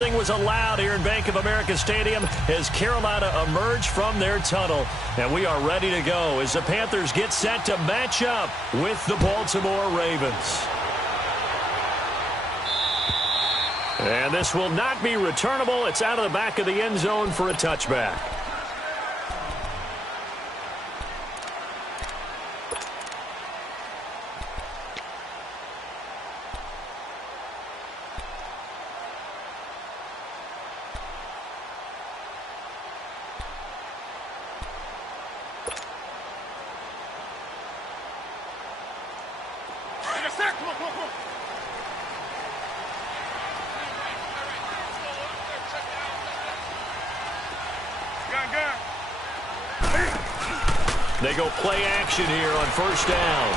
Was allowed here in Bank of America Stadium as Carolina emerged from their tunnel. And we are ready to go as the Panthers get set to match up with the Baltimore Ravens. And this will not be returnable. It's out of the back of the end zone for a touchback. They go play action here on first down.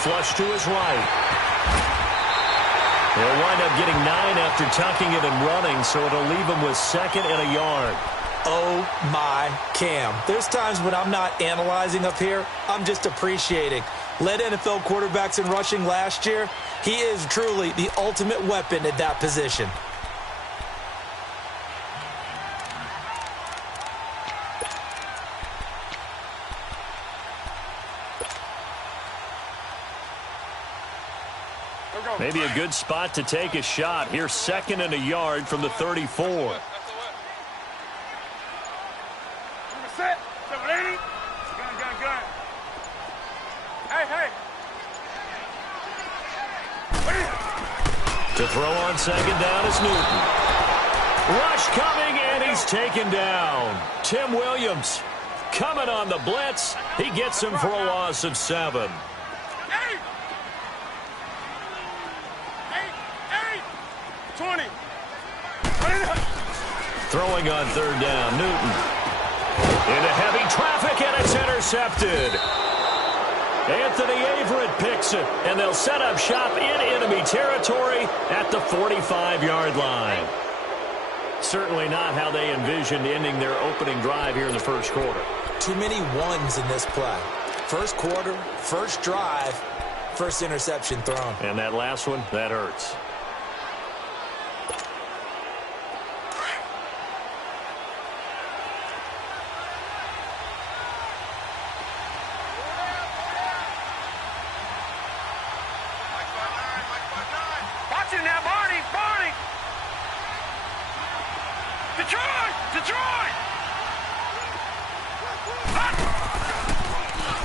Flush to his right. He'll wind up getting 9 after tucking it and running, so it'll leave him with 2nd and a yard. Oh, my Cam. There's times when I'm not analyzing up here. I'm just appreciating. Led NFL quarterbacks in rushing last year. He is truly the ultimate weapon at that position. Maybe a good spot to take a shot. Here's 2nd and a yard from the 34. To throw on 2nd down is Newton. Rush coming, and he's taken down. Tim Williams coming on the blitz. He gets him for a loss of 7. Throwing on 3rd down, Newton. Into heavy traffic, and it's intercepted. Anthony Averett picks it, and they'll set up shop in enemy territory at the 45-yard line. Certainly not how they envisioned ending their opening drive here in the first quarter. Too many ones in this play. First quarter, first drive, first interception thrown. And that last one, that hurts.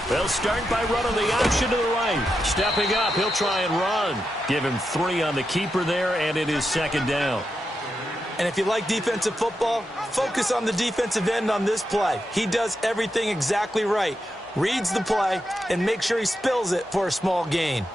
They'll start by running the option to the right. Stepping up, he'll try and run. Give him 3 on the keeper there, and it is 2nd down. And if you like defensive football, focus on the defensive end on this play. He does everything exactly right. Reads the play and makes sure he spills it for a small gain.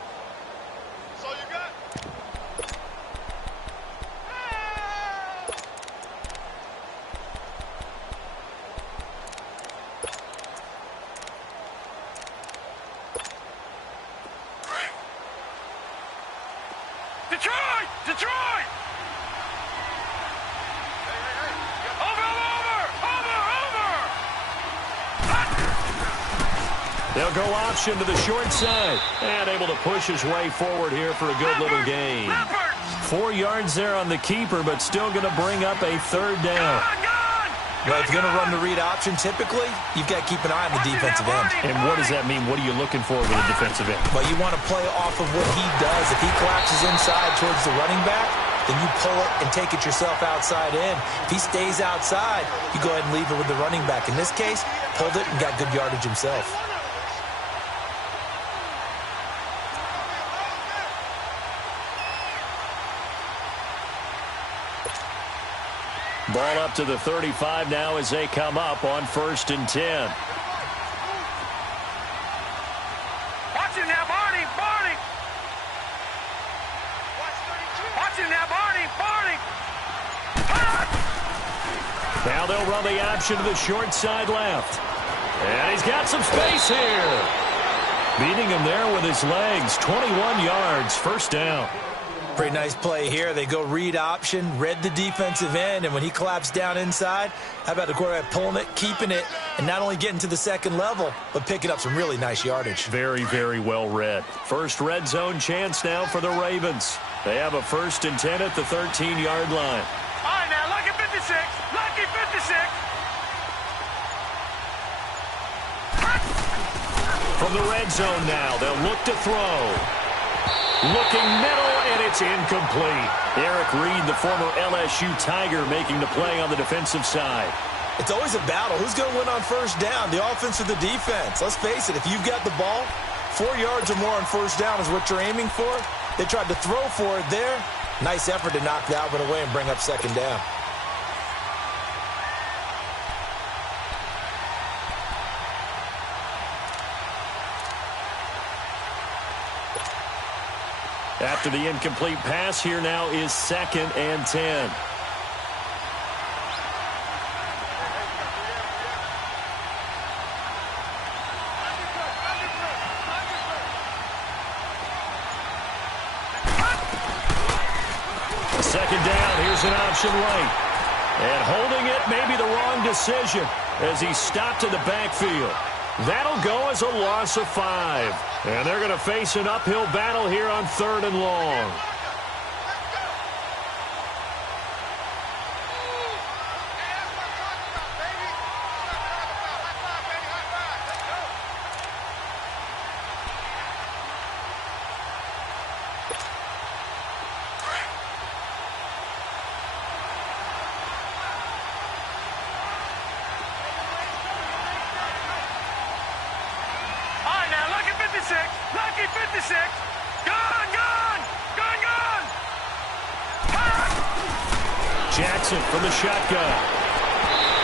They'll go option to the short side. And able to push his way forward here for a good little gain. 4 yards there on the keeper, but still going to bring up a 3rd down. Well, if you're going to run the read option, typically, you've got to keep an eye on the defensive end. And what does that mean? What are you looking for with a defensive end? Well, you want to play off of what he does. If he collapses inside towards the running back, then you pull it and take it yourself outside in. If he stays outside, you go ahead and leave it with the running back. In this case, pulled it and got good yardage himself. Ball up to the 35 now as they come up on 1st and 10. Watch him now, Barney! Barney! Watch him now, Barney! Barney! Now they'll run the option to the short side left. And he's got some space here. Beating him there with his legs. 21 yards, 1st down. Pretty nice play here. They go read option, read the defensive end, and when he collapsed down inside, how about the quarterback pulling it, keeping it, and not only getting to the second level, but picking up some really nice yardage. Very, very well read. First red zone chance now for the Ravens. They have a 1st and 10 at the 13-yard line. All right, now, lucky 56. Lucky 56. From the red zone now, they'll look to throw. Looking middle, and it's incomplete. Eric Reed, the former LSU Tiger, making the play on the defensive side. It's always a battle. Who's going to win on first down, the offense or the defense? Let's face it, if you've got the ball, 4 yards or more on first down is what you're aiming for. They tried to throw for it there. Nice effort to knock that one away and bring up second down. After the incomplete pass, here now is 2nd and 10. Second down, here's an option late. And holding it may be the wrong decision as he stopped in the backfield. That'll go as a loss of 5. And they're going to face an uphill battle here on 3rd and long. Lucky 56. Gone, gone, gone, gone. Jackson from the shotgun.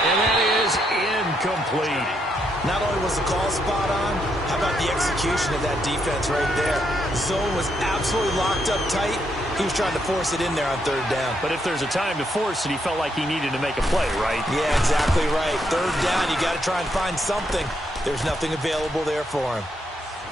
And that is incomplete. Not only was the call spot on, how about the execution of that defense right there? Zone was absolutely locked up tight. He was trying to force it in there on 3rd down. But if there's a time to force it, he felt like he needed to make a play, right? Yeah, exactly right. 3rd down, you got to try and find something. There's nothing available there for him.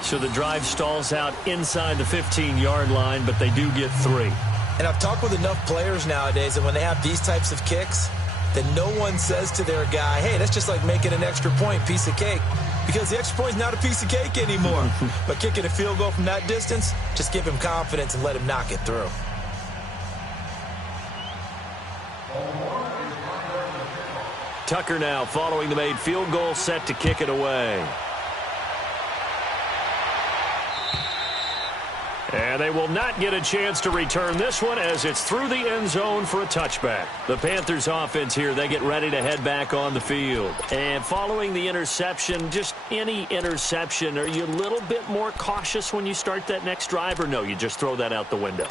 So the drive stalls out inside the 15-yard line, but they do get 3. And I've talked with enough players nowadays that when they have these types of kicks, that no one says to their guy, hey, that's just like making an extra point, piece of cake. Because the extra point is not a piece of cake anymore. But kicking a field goal from that distance, just give him confidence and let him knock it through. Tucker now following the made field goal, set to kick it away. And they will not get a chance to return this one as it's through the end zone for a touchback. The Panthers offense here, they get ready to head back on the field. And following the interception, just any interception, are you a little bit more cautious when you start that next drive, or no, you just throw that out the window?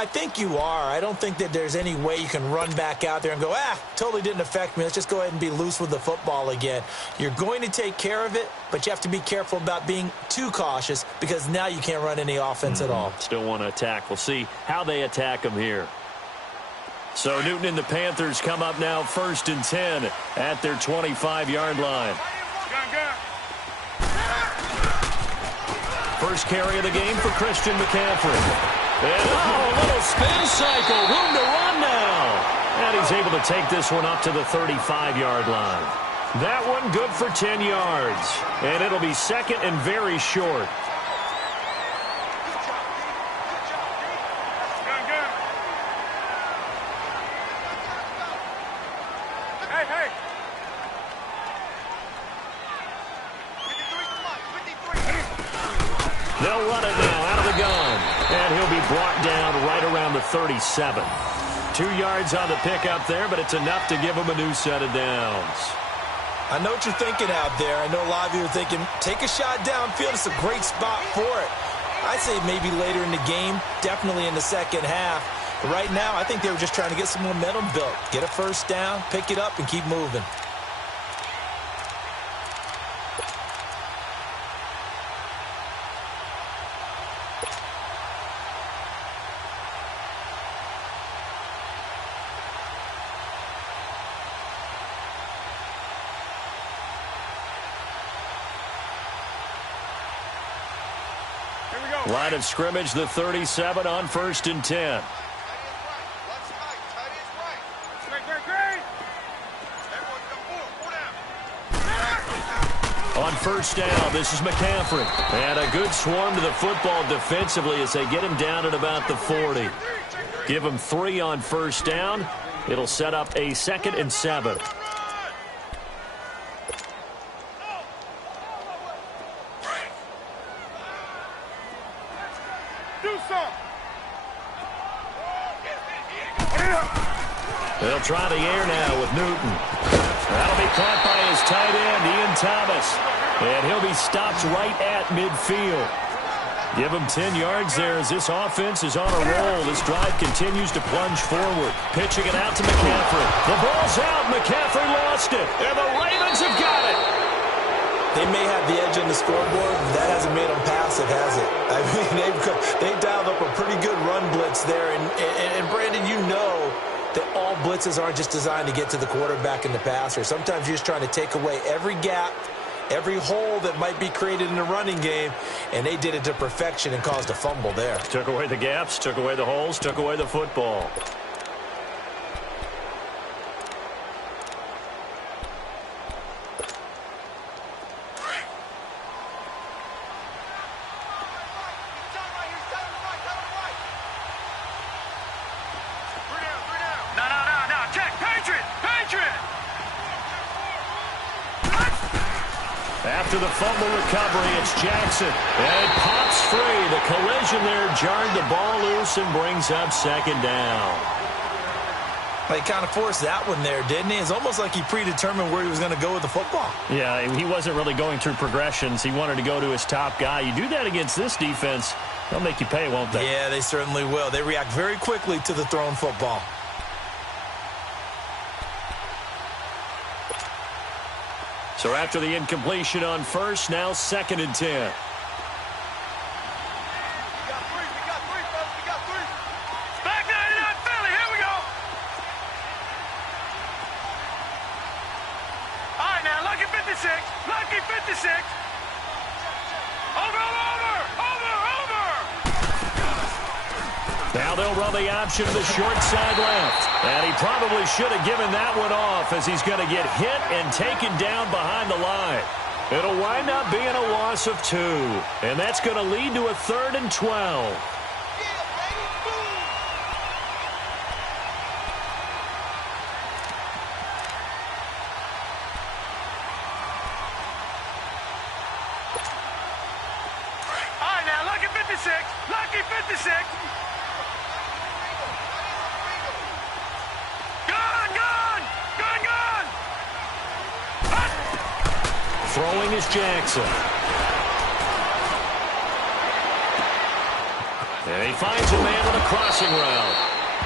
I think you are. I don't think that there's any way you can run back out there and go, totally didn't affect me. Let's just go ahead and be loose with the football again. You're going to take care of it, but you have to be careful about being too cautious because now you can't run any offense at all. Still want to attack. We'll see how they attack them here. So Newton and the Panthers come up now 1st and 10 at their 25-yard line. First carry of the game for Christian McCaffrey. And, a little spin cycle. Room to run now. And he's able to take this one up to the 35-yard line. That one good for 10 yards. And it'll be 2nd and very short. They'll run it now out of the gun. And he'll be brought down right around the 37. 2 yards on the pickup there, but it's enough to give him a new set of downs. I know what you're thinking out there. I know a lot of you are thinking, take a shot downfield. It's a great spot for it. I'd say maybe later in the game, definitely in the second half. But right now, I think they were just trying to get some momentum built. Get a first down, pick it up, and keep moving. Here we go. Line of scrimmage, the 37 on 1st and 10. On 1st down, this is McCaffrey. And a good swarm to the football defensively as they get him down at about the 40. Give him 3 on 1st down. It'll set up a 2nd and 7. They'll try the air now with Newton. That'll be caught by his tight end, Ian Thomas. And he'll be stopped right at midfield. Give him 10 yards there as this offense is on a roll. This drive continues to plunge forward. Pitching it out to McCaffrey. The ball's out. McCaffrey lost it. And the Ravens have got it. They may have the edge on the scoreboard, but that hasn't made them passive, has it? I mean, they've dialed up a pretty good run blitz there. And Brandon, you know that all blitzes aren't just designed to get to the quarterback and the passer. Sometimes you're just trying to take away every gap, every hole that might be created in the running game, and they did it to perfection and caused a fumble there. Took away the gaps, took away the holes, took away the football. After the fumble recovery, it's Jackson. And it pops free. The collision there jarred the ball loose and brings up 2nd down. He kind of forced that one there, didn't he? It's almost like he predetermined where he was going to go with the football. Yeah, he wasn't really going through progressions. He wanted to go to his top guy. You do that against this defense, they'll make you pay, won't they? Yeah, they certainly will. They react very quickly to the thrown football. So after the incompletion on 1st, now 2nd and 10. We got 3, folks. We got 3. Back 99 Philly. Here we go. All right, now, lucky 56. Lucky 56. Over. Now they'll run the option to the short side left. And he probably should have given that one off as he's going to get hit and taken down behind the line. It'll wind up being a loss of 2. And that's going to lead to a 3rd and 12. All right, now, lucky 56. Lucky 56. Throwing is Jackson. And he finds a man on a crossing route.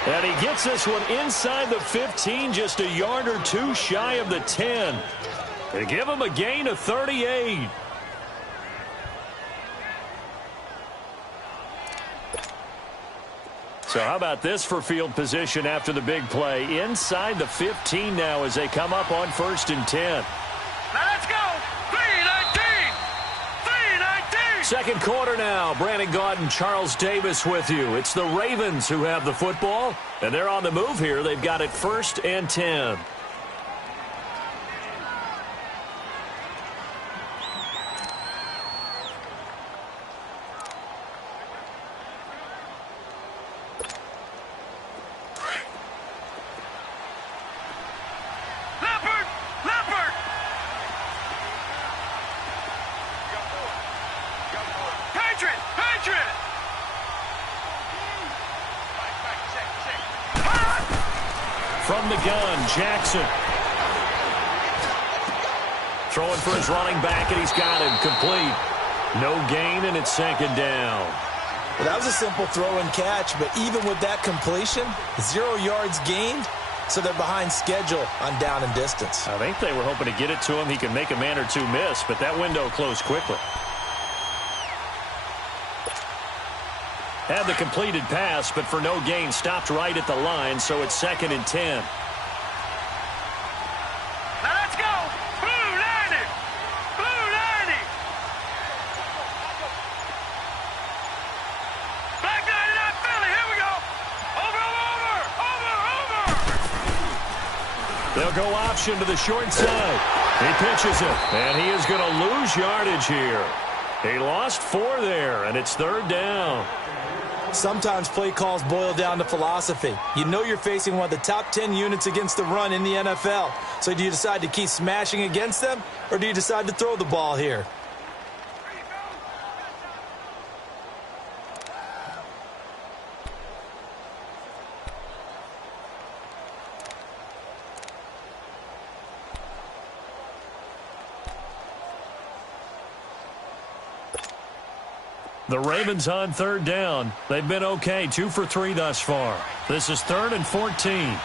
And he gets this one inside the 15, just a yard or 2 shy of the 10. They give him a gain of 38. So how about this for field position after the big play? Inside the 15 now as they come up on 1st and 10. Now let's go. 3:19. 3:19. Second quarter now. Brandon Gaudin and Charles Davis with you. It's the Ravens who have the football, and they're on the move here. They've got it 1st and 10. From the gun, Jackson. Throwing for his running back, and he's got him complete. No gain, and it's 2nd down. Well, that was a simple throw and catch, but even with that completion, 0 yards gained, so they're behind schedule on down and distance. I think they were hoping to get it to him. He could make a man or 2 miss, but that window closed quickly. Had the completed pass, but for no gain, stopped right at the line, so it's 2nd and 10. Now let's go. Blue 90. Blue 90. They'll go option to the short side. He pitches it, and he is going to lose yardage here. He lost 4 there, and it's 3rd down. Sometimes play calls boil down to philosophy. You know you're facing one of the top 10 units against the run in the NFL. So do you decide to keep smashing against them, or do you decide to throw the ball here? The Ravens on 3rd down. They've been okay, 2 for 3 thus far. This is 3rd and 14.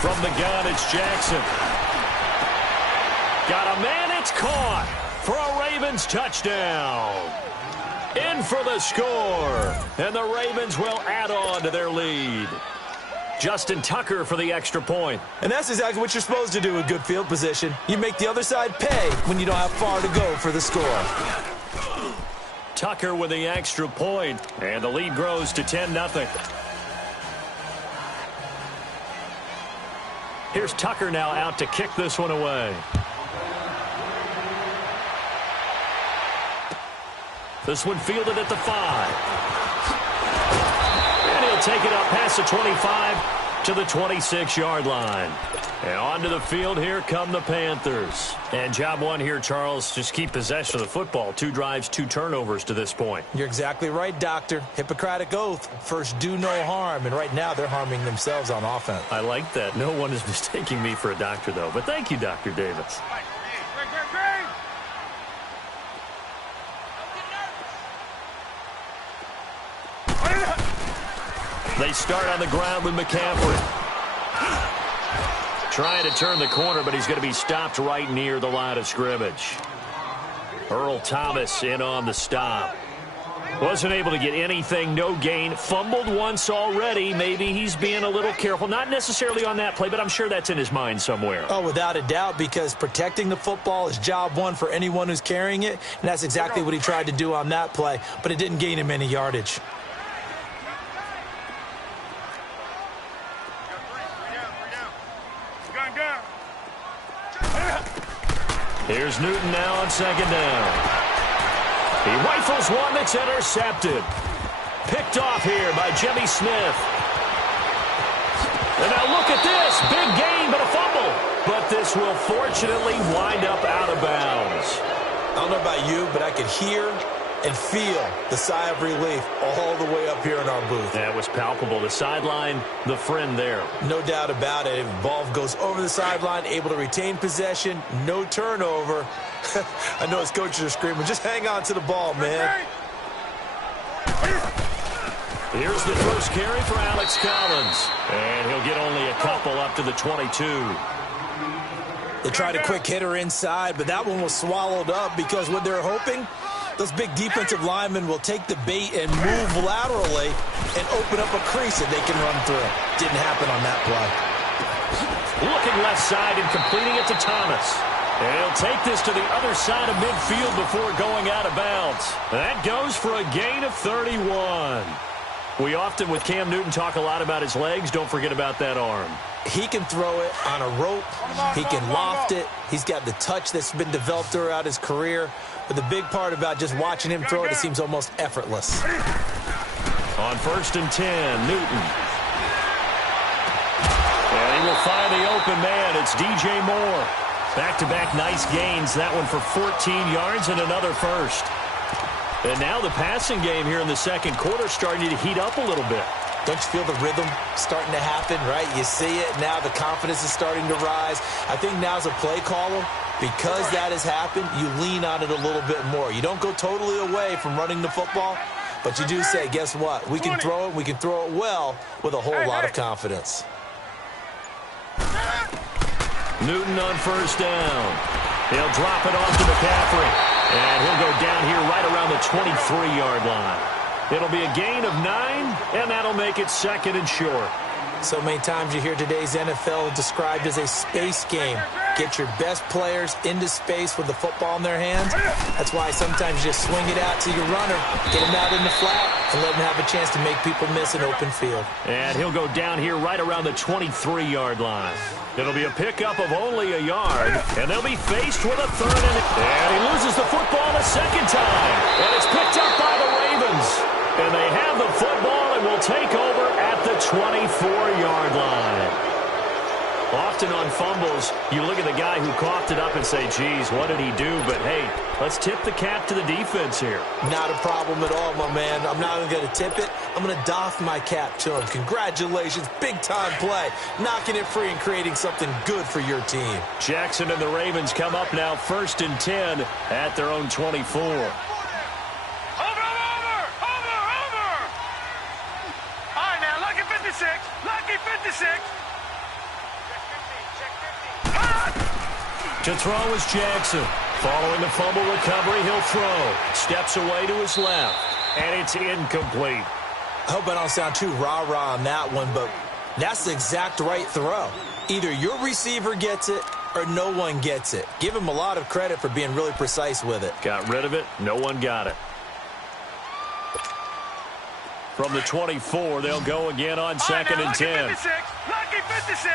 From the gun, it's Jackson. Got a man, it's caught for a Ravens touchdown. In for the score, and the Ravens will add on to their lead. Justin Tucker for the extra point. And that's exactly what you're supposed to do with good field position. You make the other side pay when you don't have far to go for the score. Tucker with the extra point, and the lead grows to 10-0. Here's Tucker now out to kick this one away. This one fielded at the 5. And he'll take it up past the 25 to the 26-yard line. And onto the field, here come the Panthers. And job one here, Charles, just keep possession of the football. 2 drives, 2 turnovers to this point. You're exactly right, Doctor. Hippocratic oath. First, do no harm. And right now, they're harming themselves on offense. I like that. No one is mistaking me for a doctor, though. But thank you, Dr. Davis. They start on the ground with McCaffrey. Trying to turn the corner, but he's going to be stopped right near the line of scrimmage. Earl Thomas in on the stop. Wasn't able to get anything, no gain. Fumbled once already. Maybe he's being a little careful. Not necessarily on that play, but I'm sure that's in his mind somewhere. Oh, without a doubt, because protecting the football is job one for anyone who's carrying it, and that's exactly what he tried to do on that play, but it didn't gain him any yardage. Here's Newton now on 2nd down. He rifles one that's intercepted. Picked off here by Jimmy Smith. And now look at this. Big gain, but a fumble. But this will fortunately wind up out of bounds. I don't know about you, but I could hear and feel the sigh of relief all the way up here in our booth. That was palpable. The sideline, the friend there. No doubt about it. If the ball goes over the sideline, able to retain possession, no turnover. I know his coaches are screaming, just hang on to the ball, man. Here's the first carry for Alex Collins. And he'll get only a couple up to the 22. They tried a quick hitter inside, but that one was swallowed up because what they're hoping, those big defensive linemen will take the bait and move laterally and open up a crease that they can run through. Didn't happen on that play. Looking left side and completing it to Thomas. And he'll take this to the other side of midfield before going out of bounds. That goes for a gain of 31. We often, with Cam Newton, talk a lot about his legs. Don't forget about that arm. He can throw it on a rope. He can loft it. He's got the touch that's been developed throughout his career. But the big part about just watching him throw it seems almost effortless. On 1st and 10, Newton. And he will find the open man. It's DJ Moore. Back-to-back nice gains. That one for 14 yards and another first. And now the passing game here in the second quarter starting to heat up a little bit. Don't you feel the rhythm starting to happen, right? You see it now. The confidence is starting to rise. I think now as a play caller, because that has happened, you lean on it a little bit more. You don't go totally away from running the football, but you do say, guess what? We can throw it. We can throw it well with a whole lot of confidence. Newton on 1st down. He'll drop it off to McCaffrey. And he'll go down here right around the 23-yard line. It'll be a gain of 9, and that'll make it 2nd and short. So many times you hear today's NFL described as a space game. Get your best players into space with the football in their hands. That's why sometimes you just swing it out to your runner, get him out in the flat, and let him have a chance to make people miss an open field. And he'll go down here right around the 23-yard line. It'll be a pickup of only a yard, and they'll be faced with a third. And he loses the football a second time. And it's picked up by the Ravens. And they have the football and will take over at the 24-yard line. Often on fumbles, you look at the guy who coughed it up and say, geez, what did he do? But, hey, let's tip the cap to the defense here. Not a problem at all, my man. I'm not even going to tip it. I'm going to doff my cap to him. Congratulations, big-time play. Knocking it free and creating something good for your team. Jackson and the Ravens come up now 1st and 10 at their own 24. Over! All right, now, lucky 56. Lucky 56. To throw is Jackson. Following the fumble recovery, he'll throw. Steps away to his left. And it's incomplete. I hope I don't sound too rah-rah on that one, but that's the exact right throw. Either your receiver gets it or no one gets it. Give him a lot of credit for being really precise with it. Got rid of it. No one got it. From the 24, they'll go again on 2nd and 10. Lucky 56. Lucky 56.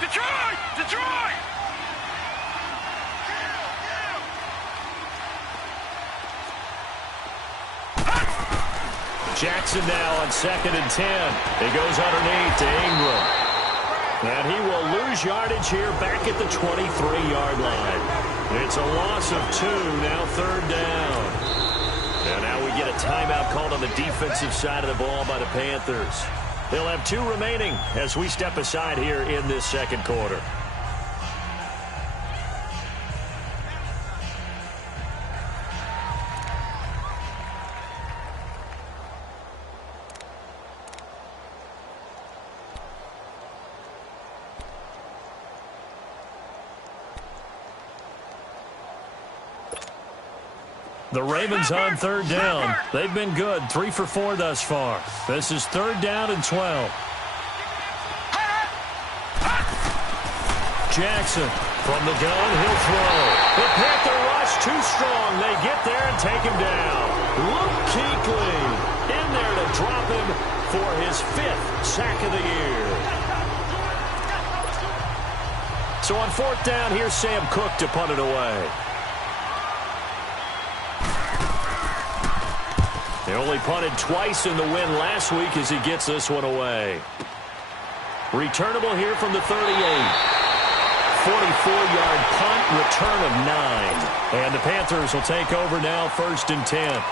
Detroit! Jackson now on 2nd and 10. He goes underneath to Ingram. And he will lose yardage here back at the 23-yard line. It's a loss of 2, now 3rd down. And now we get a timeout called on the defensive side of the ball by the Panthers. They'll have 2 remaining as we step aside here in this second quarter. The Ravens on 3rd down. They've been good, 3 for 4 thus far. This is 3rd down and 12. Jackson from the gun, he'll throw. The Panther rush too strong. They get there and take him down. Luke Kuechly in there to drop him for his 5th sack of the year. So on 4th down, here's Sam Cook to punt it away. They only punted twice in the win last week as he gets this one away. Returnable here from the 38. 44-yard punt, return of 9. And the Panthers will take over now 1st and 10.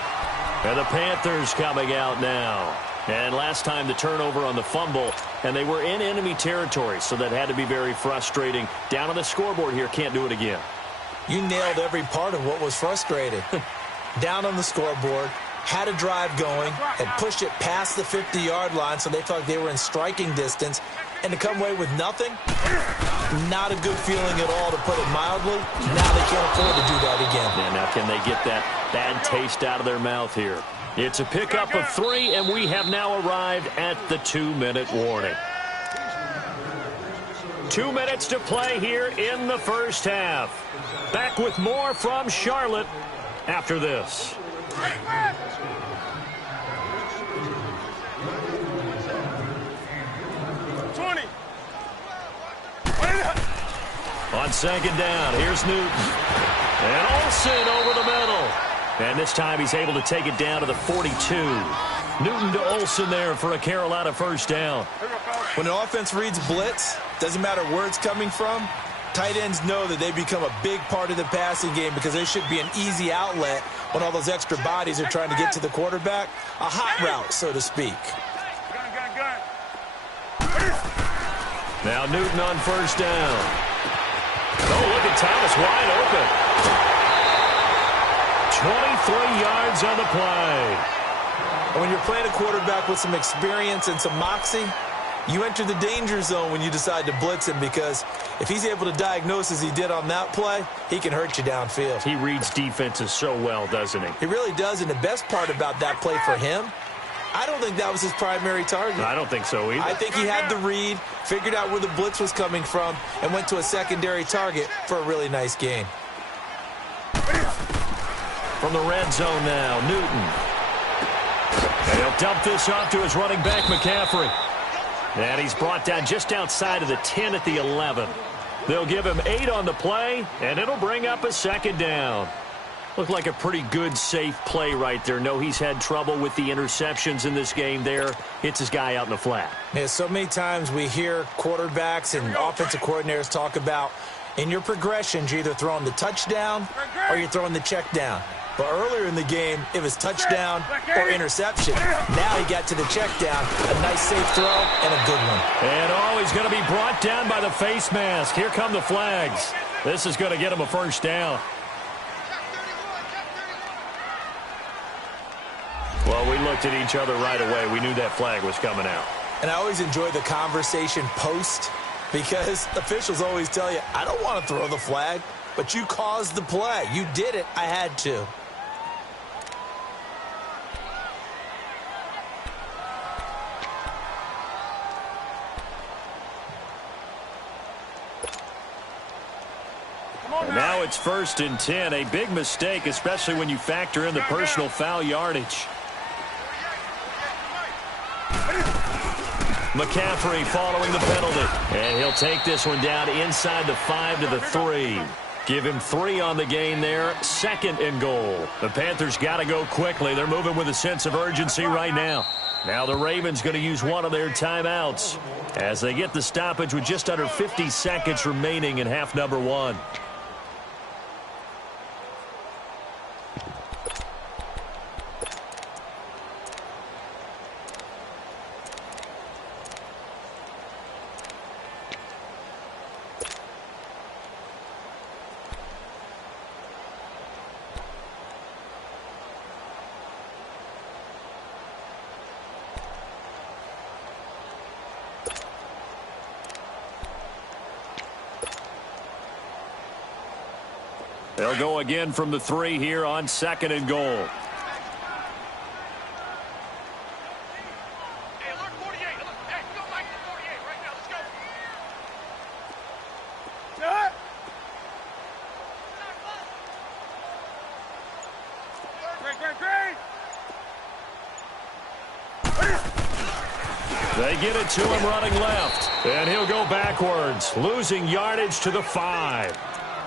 And the Panthers coming out now. And last time the turnover on the fumble, and they were in enemy territory, so that had to be very frustrating. Down on the scoreboard here, can't do it again. You nailed every part of what was frustrating. Down on the scoreboard, had a drive going, had pushed it past the 50-yard line so they thought they were in striking distance, and to come away with nothing, not a good feeling at all, to put it mildly. Now they can't afford to do that again. And now can they get that bad taste out of their mouth here? It's a pickup of 3, and we have now arrived at the 2-minute warning. 2 minutes to play here in the first half. Back with more from Charlotte after this. 20. On 2nd down, here's Newton. And Olsen over the middle. And this time he's able to take it down to the 42. Newton to Olsen there for a Carolina 1st down. When an offense reads blitz, doesn't matter where it's coming from, tight ends know that they become a big part of the passing game because there should be an easy outlet when all those extra bodies are trying to get to the quarterback. A hot route, so to speak. Now Newton on 1st down. Oh, look at Thomas wide open. 23 yards on the play. And when you're playing a quarterback with some experience and some moxie, you enter the danger zone when you decide to blitz him, because if he's able to diagnose as he did on that play, he can hurt you downfield. He reads defenses so well, doesn't he? He really does, and the best part about that play for him, I don't think that was his primary target. I don't think so either. I think he had the read, figured out where the blitz was coming from, and went to a secondary target for a really nice gain. From the red zone now, Newton. And he'll dump this off to his running back, McCaffrey. And he's brought down just outside of the 10 at the 11. They'll give him 8 on the play, and it'll bring up a second down. Looked like a pretty good, safe play right there. No, he's had trouble with the interceptions in this game there. Hits his guy out in the flat. Yeah, so many times we hear quarterbacks and offensive coordinators talk about in your progressions, you're either throwing the touchdown or you're throwing the check down. But earlier in the game, it was touchdown or interception. Now he got to the check down. A nice safe throw and a good one. And he's going to be brought down by the face mask. Here come the flags. This is going to get him a first down. Well, we looked at each other right away. We knew that flag was coming out. And I always enjoy the conversation post because officials always tell you, I don't want to throw the flag, but you caused the play. You did it. I had to. And now it's 1st and 10. A big mistake, especially when you factor in the personal foul yardage. McCaffrey following the penalty. And he'll take this one down inside the 5 to the 3. Give him 3 on the gain there. 2nd and goal. The Panthers got to go quickly. They're moving with a sense of urgency right now. Now the Ravens going to use one of their timeouts as they get the stoppage with just under 50 seconds remaining in half number 1. They'll go again from the 3 here on 2nd and goal. Hey, alert 48. Hey, go back to 48 right now. Let's go. They get it to him running left. And he'll go backwards, losing yardage to the 5.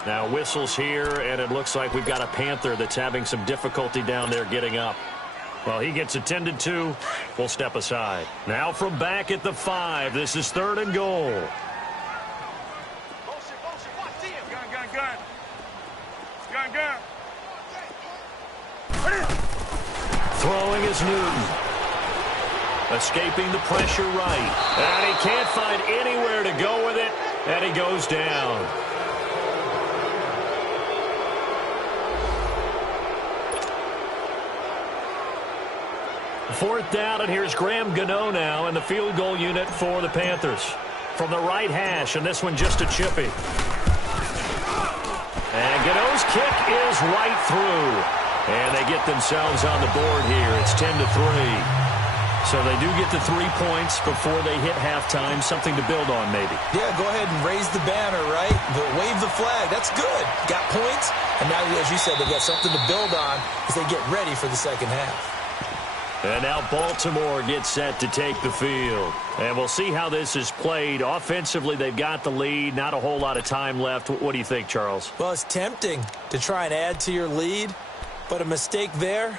Now whistles here, and it looks like we've got a Panther that's having some difficulty down there getting up. Well, he gets attended to. We'll step aside. Now from back at the 5, this is 3rd and goal. Bullshit. Watch him. Gun. Throwing is Newton. Escaping the pressure right. And he can't find anywhere to go with it, and he goes down. 4th down, and here's Graham Gano now in the field goal unit for the Panthers. From the right hash, and this one just a chippy. And Gano's kick is right through. And they get themselves on the board here. It's 10 to 3. So they do get the 3 points before they hit halftime. Something to build on, maybe. Yeah, go ahead and raise the banner, right? Wave the flag. That's good. Got points. And now, as you said, they got something to build on as they get ready for the second half. And now Baltimore gets set to take the field. And we'll see how this is played. Offensively, they've got the lead. Not a whole lot of time left. What do you think, Charles? Well, it's tempting to try and add to your lead, but a mistake there,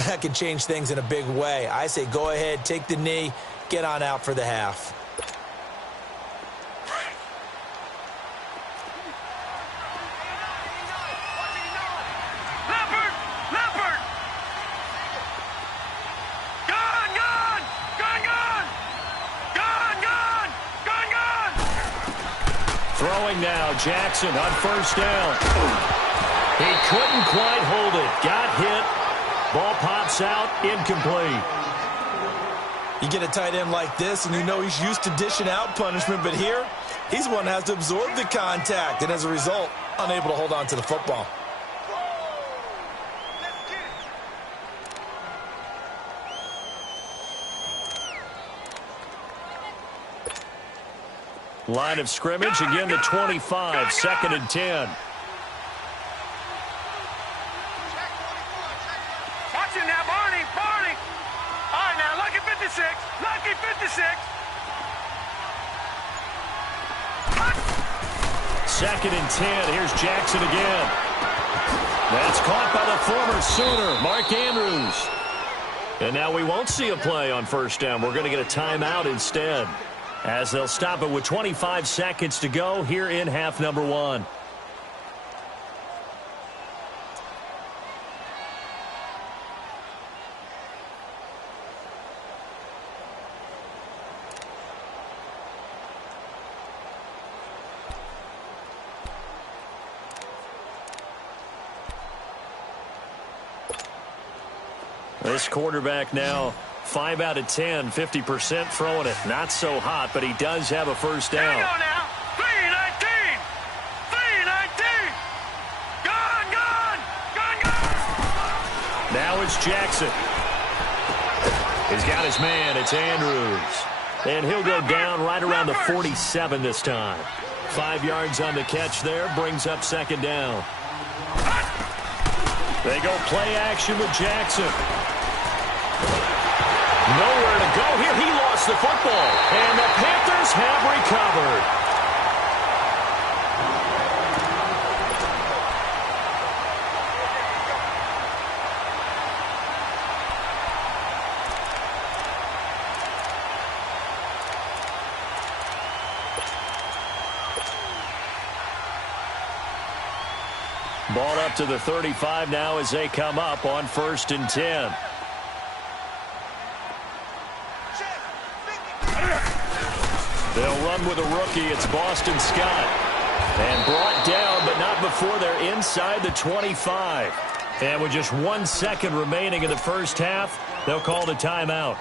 that can change things in a big way. I say go ahead, take the knee, get on out for the half. Throwing now, Jackson on 1st down. He couldn't quite hold it. Got hit. Ball pops out, incomplete. You get a tight end like this, and you know he's used to dishing out punishment, but here, he's the one that has to absorb the contact, and as a result, unable to hold on to the football. Line of scrimmage, again the 25, second and 10. Watch it now, Barney. All right, now, lucky 56. Lucky 56. Second and 10. Here's Jackson again. That's caught by the former Sooner, Mark Andrews. And now we won't see a play on first down. We're going to get a timeout instead, as they'll stop it with 25 seconds to go here in half number one. This quarterback now 5 out of 10, 50% throwing it. Not so hot, but he does have a first down. Hang on now. 319. 319. Gone. Now it's Jackson. He's got his man. It's Andrews. And he'll go down right around the 47 this time. 5 yards on the catch there. Brings up second down. They go play action with Jackson. Nowhere to go here. He lost the football. And the Panthers have recovered. Ball up to the 35 now as they come up on first and 10. They'll run with a rookie. It's Boston Scott. And brought down, but not before they're inside the 25. And with just 1 second remaining in the first half, they'll call the timeout.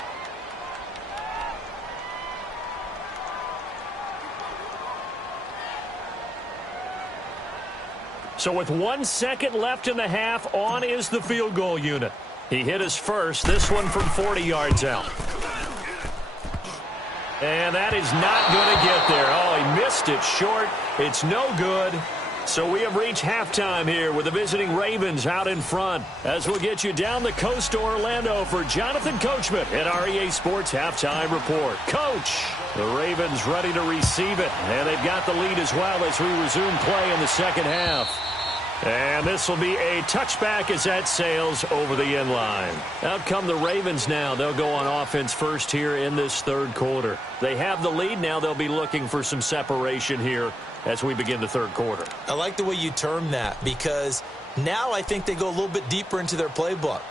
So with 1 second left in the half, on is the field goal unit. He hit his first, this one from 40 yards out. And that is not going to get there. Oh, he missed it short. It's no good. So we have reached halftime here with the visiting Ravens out in front, as we'll get you down the coast to Orlando for Jonathan Coachman at our EA Sports Halftime Report. Coach, the Ravens ready to receive it, and they've got the lead as well as we resume play in the second half. And this will be a touchback as that sails over the end line. Out come the Ravens now. They'll go on offense first here in this third quarter. They have the lead. Now they'll be looking for some separation here as we begin the third quarter. I like the way you term that, because now I think they go a little bit deeper into their playbook.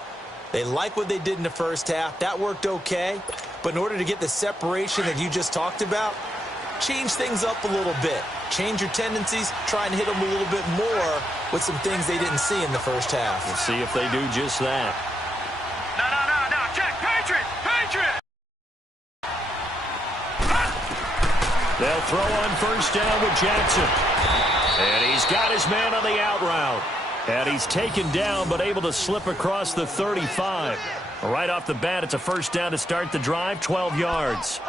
They like what they did in the first half. That worked okay. But in order to get the separation that you just talked about, change things up a little bit. Change your tendencies. Try and hit them a little bit more with some things they didn't see in the first half. We'll see if they do just that. No. Check. Patriot. They'll throw on first down with Jackson. And he's got his man on the out route. And he's taken down but able to slip across the 35. Right off the bat, it's a first down to start the drive, 12 yards.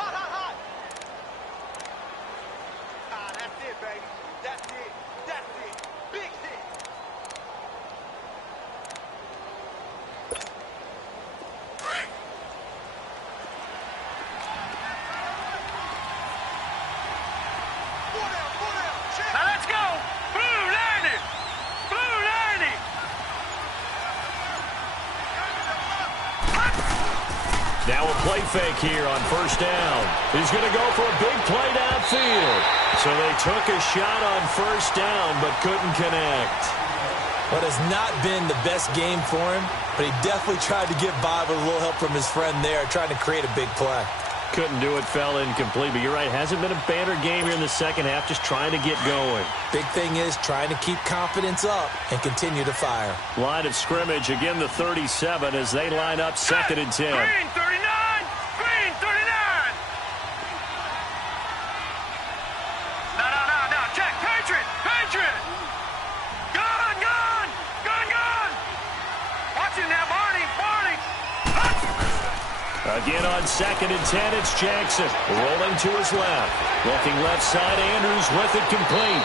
Now a play fake here on first down. He's going to go for a big play downfield. So they took a shot on first down but couldn't connect. What has not been the best game for him, but he definitely tried to get by with a little help from his friend there, trying to create a big play. Couldn't do it, fell incomplete. But you're right, hasn't been a banner game here in the second half, just trying to get going. Big thing is trying to keep confidence up and continue to fire. Line of scrimmage, again the 37 as they line up second and 10. Green 39. No. Check. Patriot. Gone. Watch it now, Barney. A Again on 2nd and 10, it's Jackson. Rolling to his left. Looking left side, Andrews with it complete.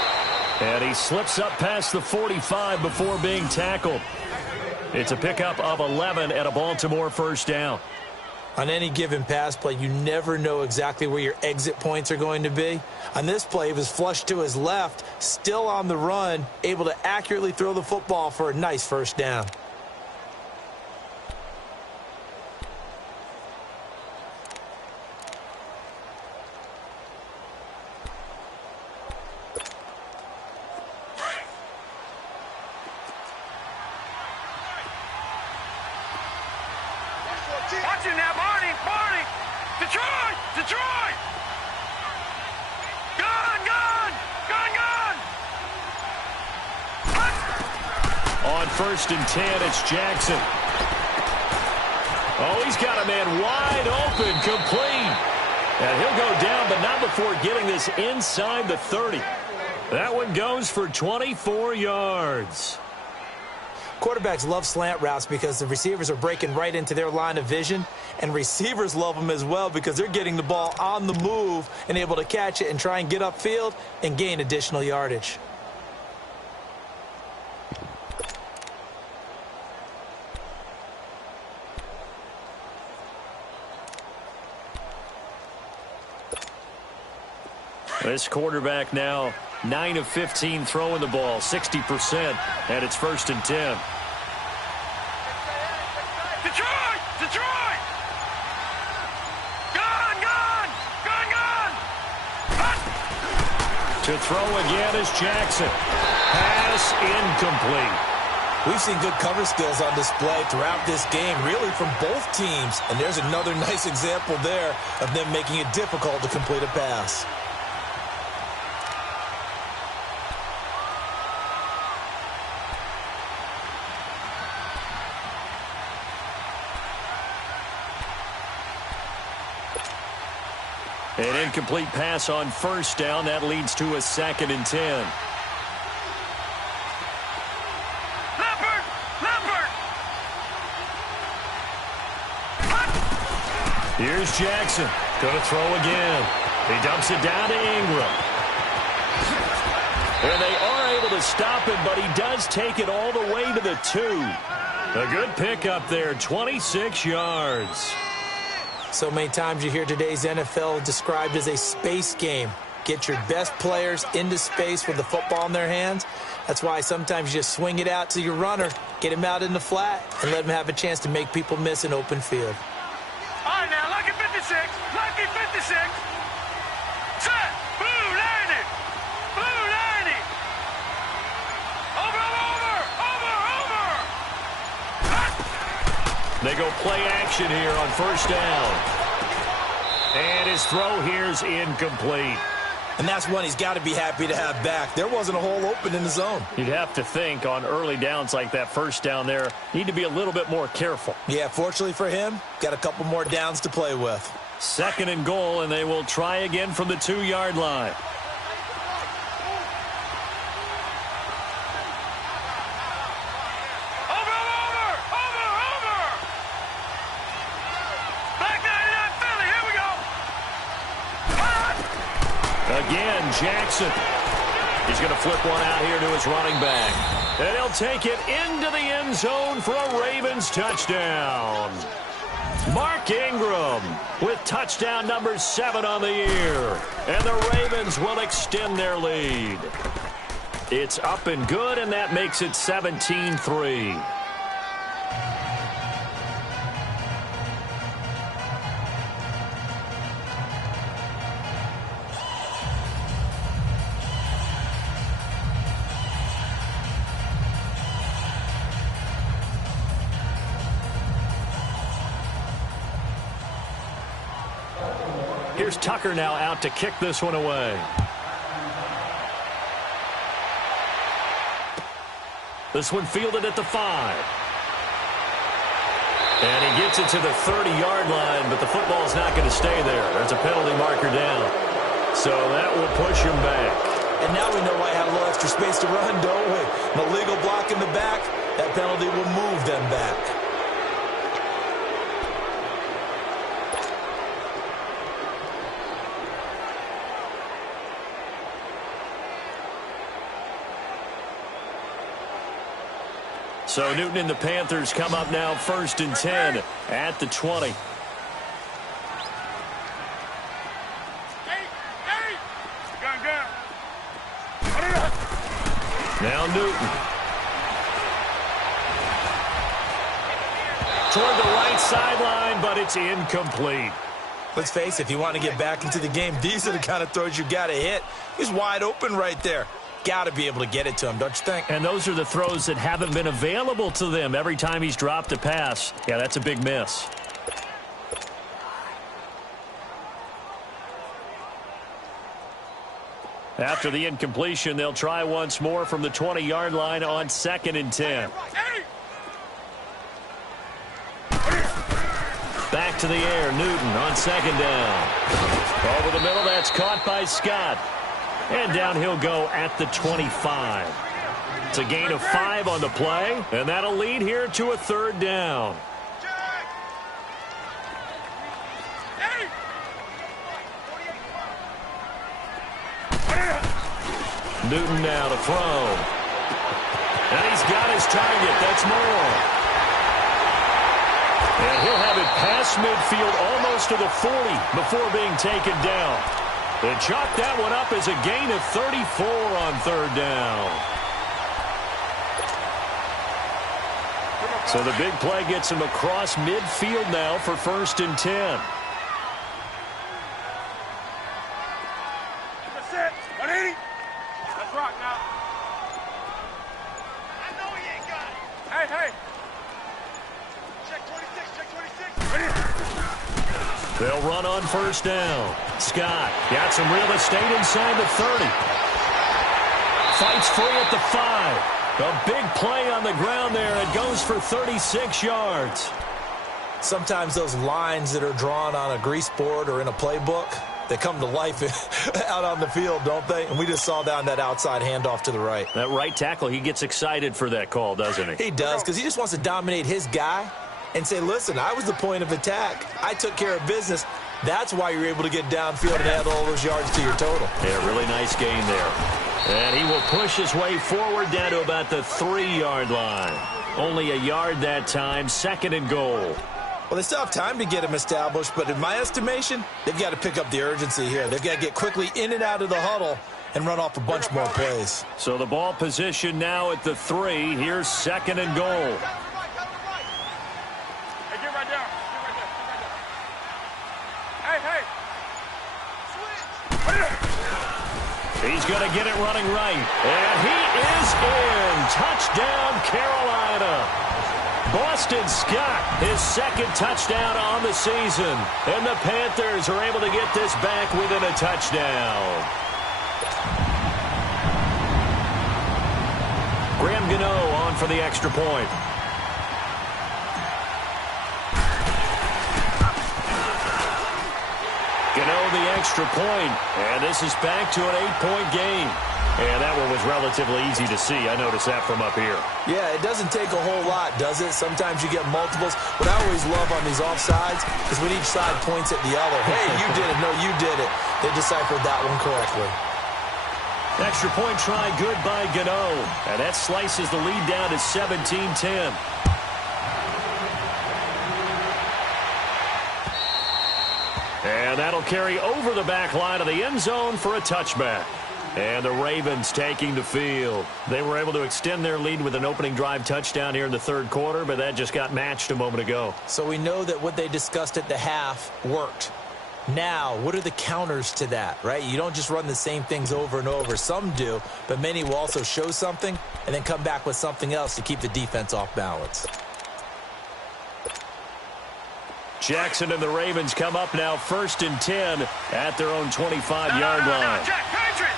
And he slips up past the 45 before being tackled. It's a pickup of 11 and a Baltimore first down. On any given pass play, you never know exactly where your exit points are going to be. On this play, he was flushed to his left, still on the run, able to accurately throw the football for a nice first down. Watch him now, Barney! Detroit! Gun! On 1st and 10, it's Jackson. Oh, he's got a man wide open, complete. And he'll go down, but not before getting this inside the 30. That one goes for 24 yards. Quarterbacks love slant routes because the receivers are breaking right into their line of vision, and receivers love them as well because they're getting the ball on the move and able to catch it and try and get upfield and gain additional yardage. This quarterback now 9 of 15 throwing the ball, 60%, and it's 1st and 10. Detroit! Gun! To throw again is Jackson. Pass incomplete. We've seen good cover skills on display throughout this game, really from both teams. And there's another nice example there of them making it difficult to complete a pass. An incomplete pass on 1st down. That leads to a 2nd and 10. Leopard! Here's Jackson. Going to throw again. He dumps it down to Ingram. And they are able to stop him, but he does take it all the way to the 2. A good pickup there, 26 yards. So many times you hear today's NFL described as a space game. Get your best players into space with the football in their hands. That's why sometimes you just swing it out to your runner, get him out in the flat, and let him have a chance to make people miss an open field. All right, now, lucky 56. Set! Blue 90! Over! They go play action here on 1st down. And his throw here's incomplete. And that's one he's got to be happy to have back. There wasn't a hole open in the zone. You'd have to think on early downs like that 1st down there, need to be a little bit more careful. Yeah, fortunately for him, got a couple more downs to play with. 2nd and goal, and they will try again from the 2-yard line. Again, Jackson. He's going to flip one out here to his running back. And he'll take it into the end zone for a Ravens touchdown. Mark Ingram with touchdown number 7 on the year. And the Ravens will extend their lead. It's up and good, and that makes it 17-3. Here's Tucker now out to kick this one away. This one fielded at the 5. And he gets it to the 30-yard line, but the football's not going to stay there. There's a penalty marker down. So that will push him back. And now we know why I have a little extra space to run, don't we? An illegal block in the back, that penalty will move them back. So Newton and the Panthers come up now 1st and 10 at the 20. Now Newton. Toward the right sideline, but it's incomplete. Let's face it, if you want to get back into the game, these are the kind of throws you got to hit. He's wide open right there. Got to be able to get it to him, don't you think? And those are the throws that haven't been available to them every time he's dropped a pass. Yeah, that's a big miss. After the incompletion, they'll try once more from the 20-yard line on 2nd and 10. Back to the air, Newton on 2nd down. Over the middle, that's caught by Scott. And down he'll go at the 25. It's a gain of 5 on the play, and that'll lead here to a 3rd down. Newton now to throw. And he's got his target. That's more. And he'll have it past midfield almost to the 40 before being taken down. And chalk that one up as a gain of 34 on 3rd down. So the big play gets him across midfield now for 1st and 10. They'll run on 1st down. Scott got some real estate inside the 30. Fights free at the 5. A big play on the ground there. It goes for 36 yards. Sometimes those lines that are drawn on a grease board or in a playbook, they come to life out on the field, don't they? And we just saw down that outside handoff to the right. That right tackle, he gets excited for that call, doesn't he? He does, because he just wants to dominate his guy and say, listen, I was the point of attack. I took care of business. That's why you're able to get downfield and add all those yards to your total. Yeah, really nice gain there. And he will push his way forward down to about the 3-yard line. Only a yard that time, 2nd and goal. Well, they still have time to get him established, but in my estimation, they've got to pick up the urgency here. They've got to get quickly in and out of the huddle and run off a bunch more plays. So the ball position now at the 3. Here's 2nd and goal. He's going to get it running right. And he is in. Touchdown, Carolina. Boston Scott, his 2nd touchdown on the season. And the Panthers are able to get this back within a touchdown. Graham Gano on for the extra point. Gano the extra point, and this is back to an 8-point game. And that one was relatively easy to see. I noticed that from up here. Yeah, it doesn't take a whole lot, does it? Sometimes you get multiples. What I always love on these offsides is when each side points at the other. Hey, you did it. No, you did it. They deciphered that one correctly. Extra point try good by Gano. And that slices the lead down to 17-10. And that'll carry over the back line of the end zone for a touchback. And the Ravens taking the field. They were able to extend their lead with an opening drive touchdown here in the 3rd quarter, but that just got matched a moment ago. So we know that what they discussed at the half worked. Now, what are the counters to that, right? You don't just run the same things over and over. Some do, but many will also show something and then come back with something else to keep the defense off balance. Jackson and the Ravens come up now 1st and 10 at their own 25-yard line. No, Jack, Patriot!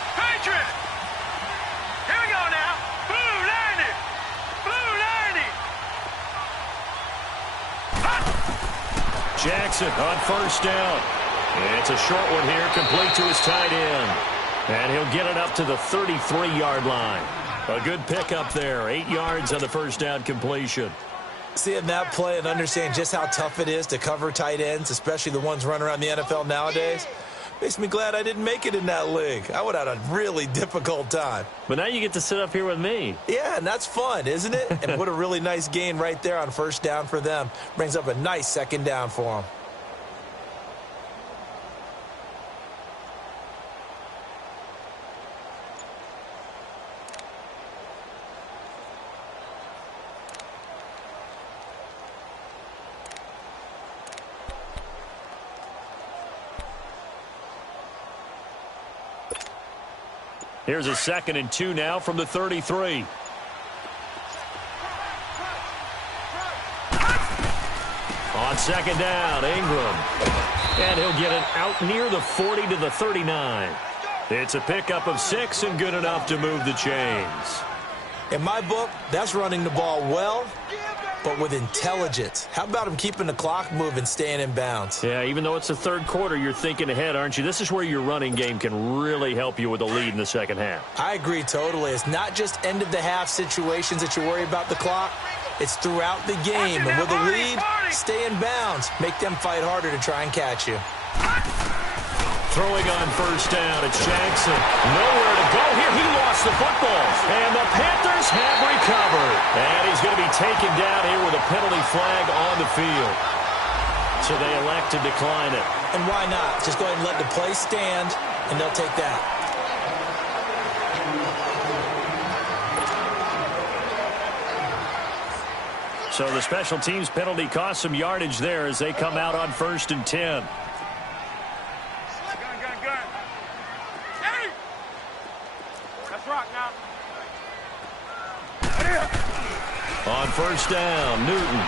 Here we go now. Blue 90! Blue 90! Jackson on 1st down. It's a short one here, complete to his tight end. And he'll get it up to the 33-yard line. A good pickup there, 8 yards on the 1st down completion. Seeing that play and understand just how tough it is to cover tight ends, especially the ones running around the NFL nowadays. Makes me glad I didn't make it in that league. I would have had a really difficult time. But now you get to sit up here with me. Yeah, and that's fun, isn't it? And what a really nice gain right there on first down for them. Brings up a nice second down for them. Here's a 2nd and 2 now from the 33. On 2nd down, Ingram. And he'll get it out near the 40 to the 39. It's a pickup of 6 and good enough to move the chains. In my book, that's running the ball well, but with intelligence. How about him keeping the clock moving, staying in bounds? Yeah, even though it's the third quarter, you're thinking ahead, aren't you? This is where your running game can really help you with a lead in the second half. I agree totally. It's not just end-of-the-half situations that you worry about the clock. It's throughout the game. And with a lead, stay in bounds. Make them fight harder to try and catch you. Throwing on first down, it's Jackson. Nowhere to go here. He lost the football. And the Panthers have recovered. And he's going to be taken down here with a penalty flag on the field. So they elect to decline it. And why not? Just go ahead and let the play stand, and they'll take that. So the special teams penalty cost some yardage there as they come out on 1st and 10. On first down, Newton.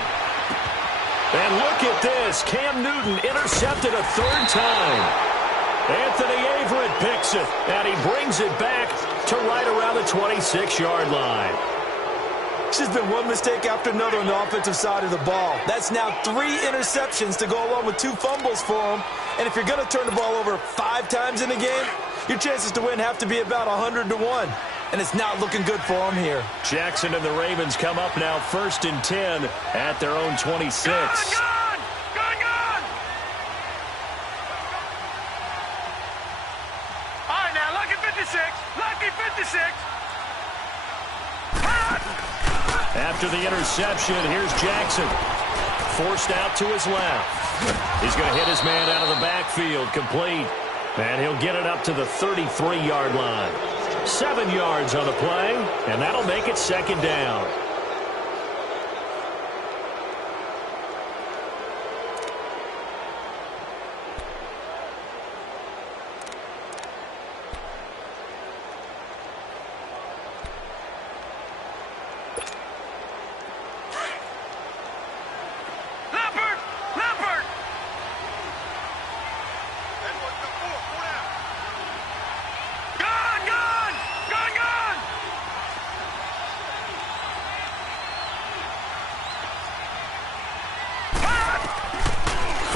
And look at this. Cam Newton intercepted a 3rd time. Anthony Averett picks it, and he brings it back to right around the 26-yard line. It's just been one mistake after another on the offensive side of the ball. That's now 3 interceptions to go along with 2 fumbles for him. And if you're going to turn the ball over 5 times in a game, your chances to win have to be about 100 to 1. And it's not looking good for him here. Jackson and the Ravens come up now 1st and 10 at their own 26. Gone! All right, now, lucky 56. Lucky 56. After the interception, here's Jackson. Forced out to his left. He's going to hit his man out of the backfield, complete. And he'll get it up to the 33-yard line. 7 yards on the play, and that'll make it 2nd down.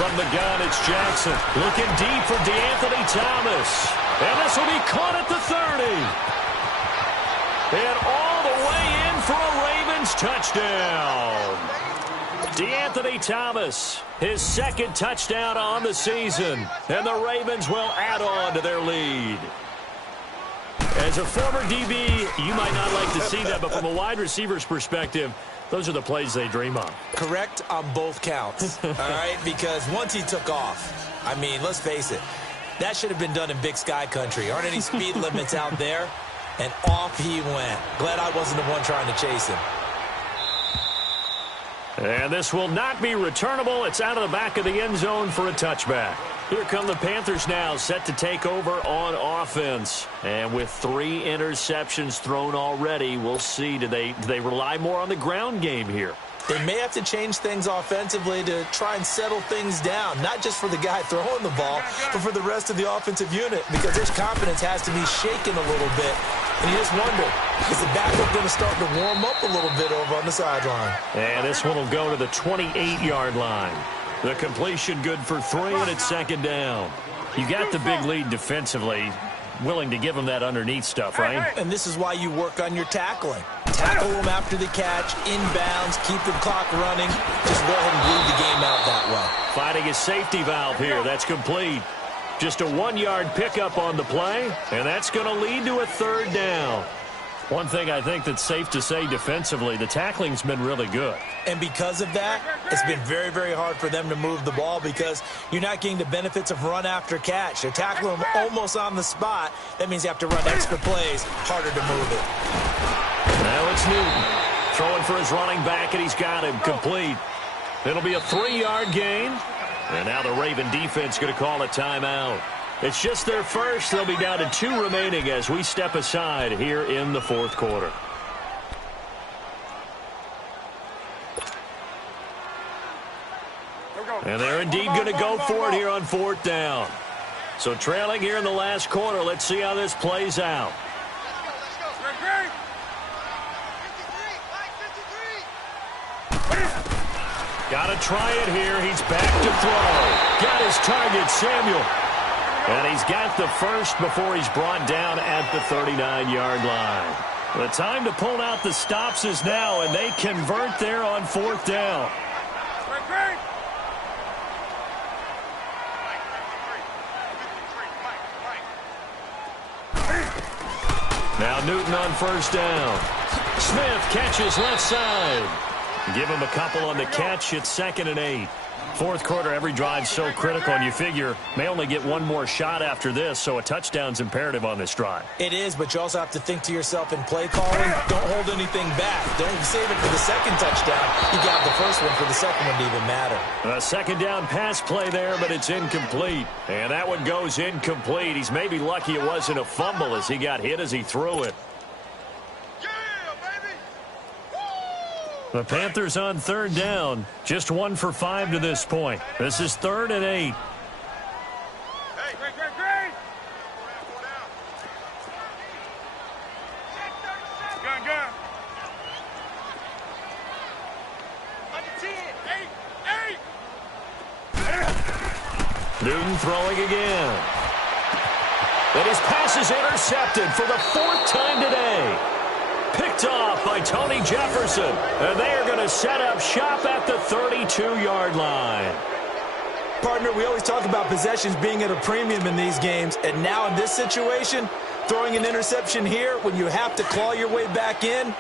From the gun, it's Jackson. Looking deep for DeAnthony Thomas. And this will be caught at the 30. And all the way in for a Ravens touchdown. DeAnthony Thomas, his 2nd touchdown on the season. And the Ravens will add on to their lead. As a former DB, you might not like to see that, but from a wide receiver's perspective, those are the plays they dream of. Correct on both counts, all right? Because once he took off, I mean, let's face it, that should have been done in Big Sky country. Aren't any speed limits out there? And off he went. Glad I wasn't the one trying to chase him. And this will not be returnable. It's out of the back of the end zone for a touchback. Here come the Panthers now, set to take over on offense. And with 3 interceptions thrown already, we'll see. Do they rely more on the ground game here? They may have to change things offensively to try and settle things down, not just for the guy throwing the ball, but for the rest of the offensive unit, because his confidence has to be shaken a little bit. And you just wonder, is the backup going to start to warm up a little bit over on the sideline? And this one will go to the 28-yard line. The completion good for 3, and it's 2nd down. You got the big lead defensively, willing to give them that underneath stuff, right? And this is why you work on your tackling. Tackle them after the catch, inbounds, keep the clock running. Just go ahead and bleed the game out that way. Finding a safety valve here. That's complete. Just a 1-yard pickup on the play, and that's going to lead to a 3rd down. One thing I think that's safe to say defensively, the tackling's been really good. And because of that, it's been very, very hard for them to move the ball because you're not getting the benefits of run after catch. They're tackling them almost on the spot. That means you have to run extra plays, harder to move it. Now it's Newton throwing for his running back, and he's got him complete. It'll be a 3-yard gain. And now the Raven defense going to call a timeout. It's just their first. They'll be down to 2 remaining as we step aside here in the 4th quarter. And they're indeed going to go for it here on 4th down. So trailing here in the last quarter. Let's see how this plays out. Got to try it here. He's back to throw. Got his target, Samuel. And he's got the first before he's brought down at the 39-yard line. The time to pull out the stops is now, and they convert there on 4th down. Now Newton on 1st down. Smith catches left side. Give him a couple on the catch. It's 2nd and 8. 4th quarter, every drive so critical, and you figure may only get one more shot after this, so a touchdown's imperative on this drive. It is, but you also have to think to yourself in play calling, don't hold anything back. Don't save it for the 2nd touchdown. You got the first one for the 2nd one to even matter. A 2nd down pass play there, but it's incomplete. And that one goes incomplete. He's maybe lucky it wasn't a fumble as he got hit as he threw it. The Panthers on 3rd down. Just 1 for 5 to this point. This is 3rd and 8. Newton throwing again. And his pass is intercepted for the 4th time today. Picked off by Tony Jefferson. And they are going to set up shop at the 32-yard line. Partner, we always talk about possessions being at a premium in these games. And now in this situation, throwing an interception here when you have to claw your way back in,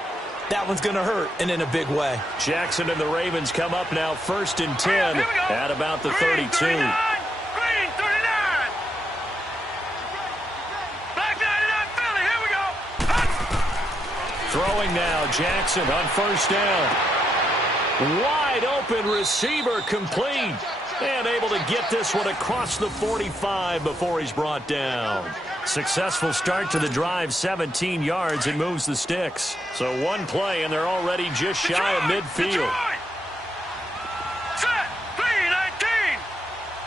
that one's going to hurt, and in a big way. Jackson and the Ravens come up now 1st and 10 at about the 32. Throwing now, Jackson on 1st down. Wide open receiver complete. And able to get this one across the 45 before he's brought down. Successful start to the drive, 17 yards, and moves the sticks. So one play, and they're already just shy of midfield. Set, 3-19.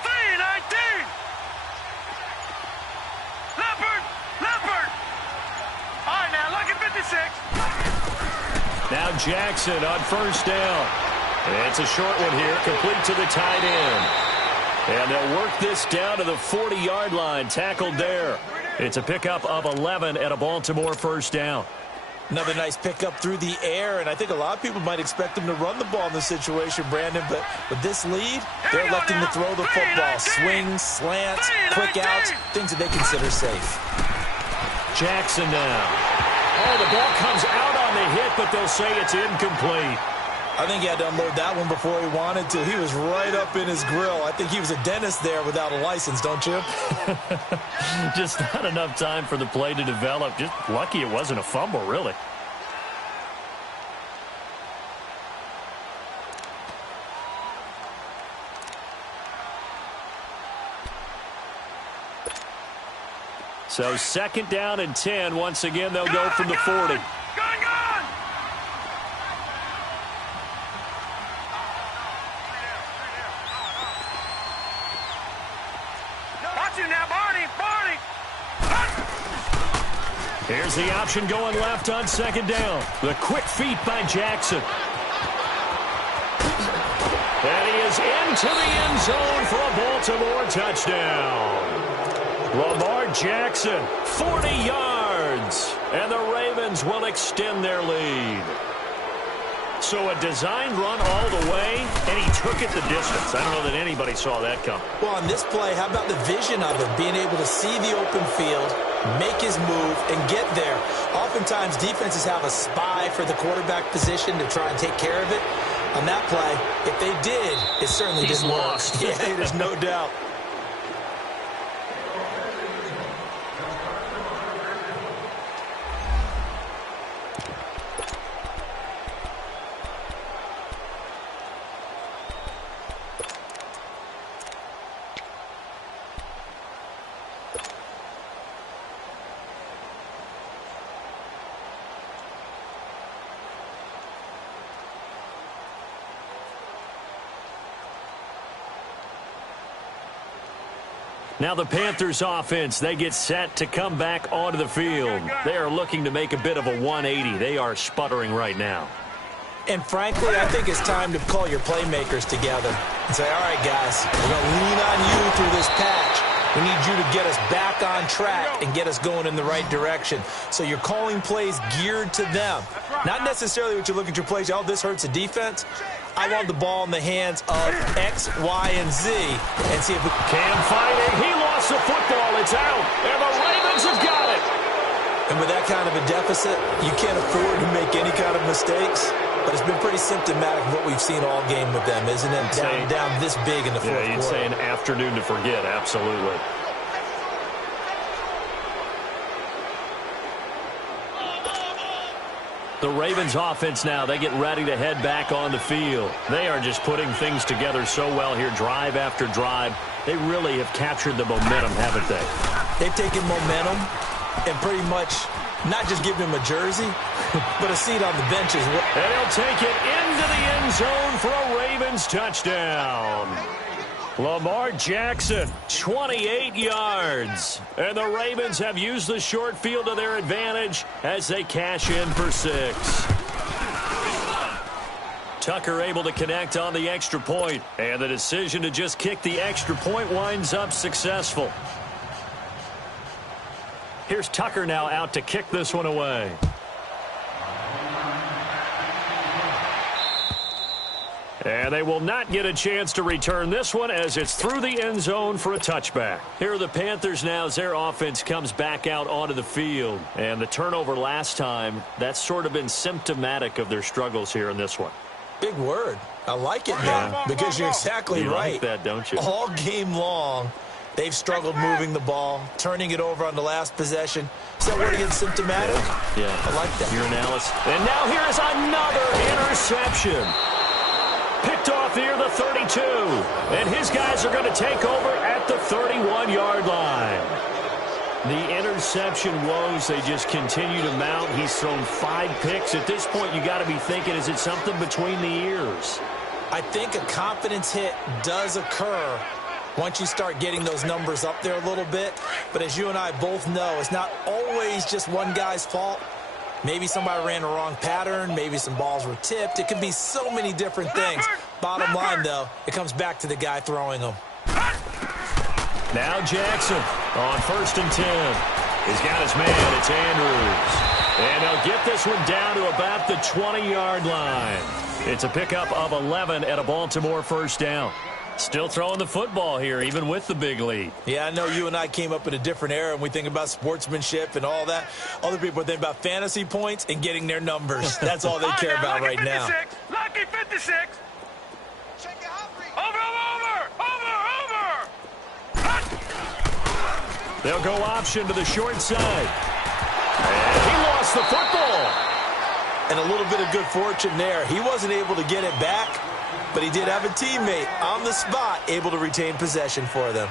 3-19. Leopard. All right, now, look at 56. Now Jackson on 1st down. And it's a short one here, complete to the tight end. And they'll work this down to the 40-yard line, tackled there. It's a pickup of 11 at a Baltimore 1st down. Another nice pickup through the air, and I think a lot of people might expect them to run the ball in this situation, Brandon, but with this lead, they're electing to throw the football. Swings, slants, quick outs, things that they consider safe. Jackson now. Oh, the ball comes out on the hit, but they'll say it's incomplete. I think he had to unload that one before he wanted to. He was right up in his grill. I think he was a dentist there without a license, don't you? Just not enough time for the play to develop. Just lucky it wasn't a fumble, really. So 2nd down and 10. Once again, they'll go from the 40. Here's the option going left on 2nd down. The quick feet by Jackson. And he is into the end zone for a Baltimore touchdown. Lamar Jackson, 40 yards. And the Ravens will extend their lead. So a designed run all the way, and he took it the distance. I don't know that anybody saw that come. Well, on this play, how about the vision of him, being able to see the open field, make his move, and get there. Oftentimes, defenses have a spy for the quarterback position to try and take care of it. On that play, if they did, it certainly didn't work. Yeah, there's no doubt. Now the Panthers offense, they get set to come back onto the field. They are looking to make a bit of a 180. They are sputtering right now. And frankly, I think it's time to call your playmakers together and say, all right, guys, we're going to lean on you through this patch. We need you to get us back on track and get us going in the right direction. So you're calling plays geared to them. Not necessarily what you look at your plays, oh, this hurts the defense. I want the ball in the hands of X, Y, and Z and see if we Cam fighting. He lost the football. It's out. And the Ravens have got it. And with that kind of a deficit, you can't afford to make any kind of mistakes. But it's been pretty symptomatic of what we've seen all game with them, isn't it? Down this big in the fourth quarter. Yeah, you'd say an afternoon to forget, absolutely. The Ravens offense now, they get ready to head back on the field. They are just putting things together so well here, drive after drive. They really have captured the momentum, haven't they? They've taken momentum and pretty much not just given him a jersey, but a seat on the bench as well. And he'll take it into the end zone for a Ravens touchdown. Lamar Jackson, 28 yards. And the Ravens have used the short field to their advantage as they cash in for 6. Tucker able to connect on the extra point, and the decision to just kick the extra point winds up successful. Here's Tucker now out to kick this one away. And they will not get a chance to return this one as it's through the end zone for a touchback. Here are the Panthers now as their offense comes back out onto the field. And the turnover last time, that's sort of been symptomatic of their struggles here in this one. Big word. I like it, man, because you're exactly right. You like that, don't you? All game long, they've struggled moving the ball, turning it over on the last possession. Is that word again symptomatic? Yeah. I like that. Your analysis. And now here is another interception. Picked off near the 32. And his guys are going to take over at the 31-yard line. The interception woes, they just continue to mount. He's thrown 5 picks. At this point, you got to be thinking, is it something between the ears? I think a confidence hit does occur once you start getting those numbers up there a little bit. But as you and I both know, it's not always just one guy's fault. Maybe somebody ran the wrong pattern. Maybe some balls were tipped. It could be so many different things. Bottom line, though, it comes back to the guy throwing them. Now Jackson on 1st and 10. He's got his man. It's Andrews. And they'll get this one down to about the 20-yard line. It's a pickup of 11 at a Baltimore first down. Still throwing the football here, even with the big lead. Yeah, I know you and I came up in a different era, and we think about sportsmanship and all that. Other people think about fantasy points and getting their numbers. That's all they care about right now. Lucky 56. Over. They'll go option to the short side. And he lost the football. And a little bit of good fortune there. He wasn't able to get it back, but he did have a teammate on the spot able to retain possession for them.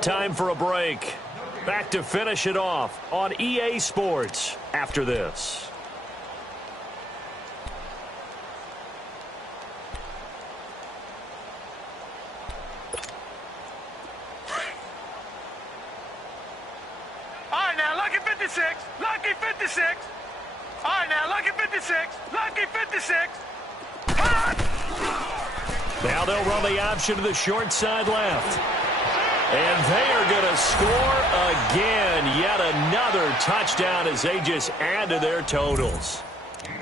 Time for a break. Back to finish it off on EA Sports after this. 56. Lucky 56. All right, now, lucky 56. Lucky 56. Cut! Now they'll run the option to the short side left. And they are going to score again. Yet another touchdown as they just add to their totals.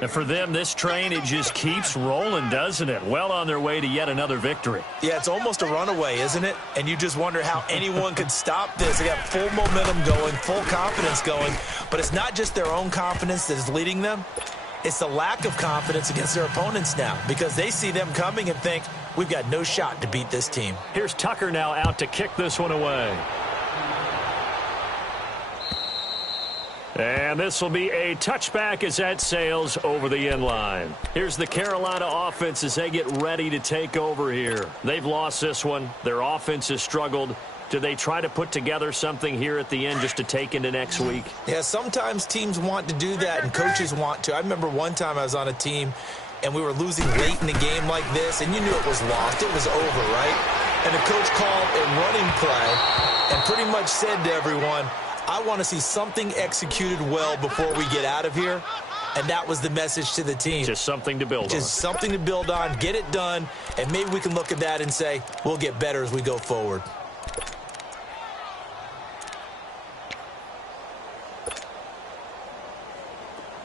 And for them, this train, it just keeps rolling, doesn't it? Well on their way to yet another victory. Yeah, it's almost a runaway, isn't it? And you just wonder how anyone could stop this. They got full momentum going, full confidence going. But it's not just their own confidence that is leading them. It's the lack of confidence against their opponents now because they see them coming and think, we've got no shot to beat this team. Here's Tucker now out to kick this one away. And this will be a touchback as that sails over the end line. Here's the Carolina offense as they get ready to take over here. They've lost this one. Their offense has struggled. Do they try to put together something here at the end just to take into next week? Yeah, sometimes teams want to do that and coaches want to. I remember one time I was on a team and we were losing late in the game like this, and you knew it was lost. It was over, right? And the coach called a running play and pretty much said to everyone, I want to see something executed well before we get out of here. And that was the message to the team. Just something to build on. Just something to build on, get it done, and maybe we can look at that and say, we'll get better as we go forward.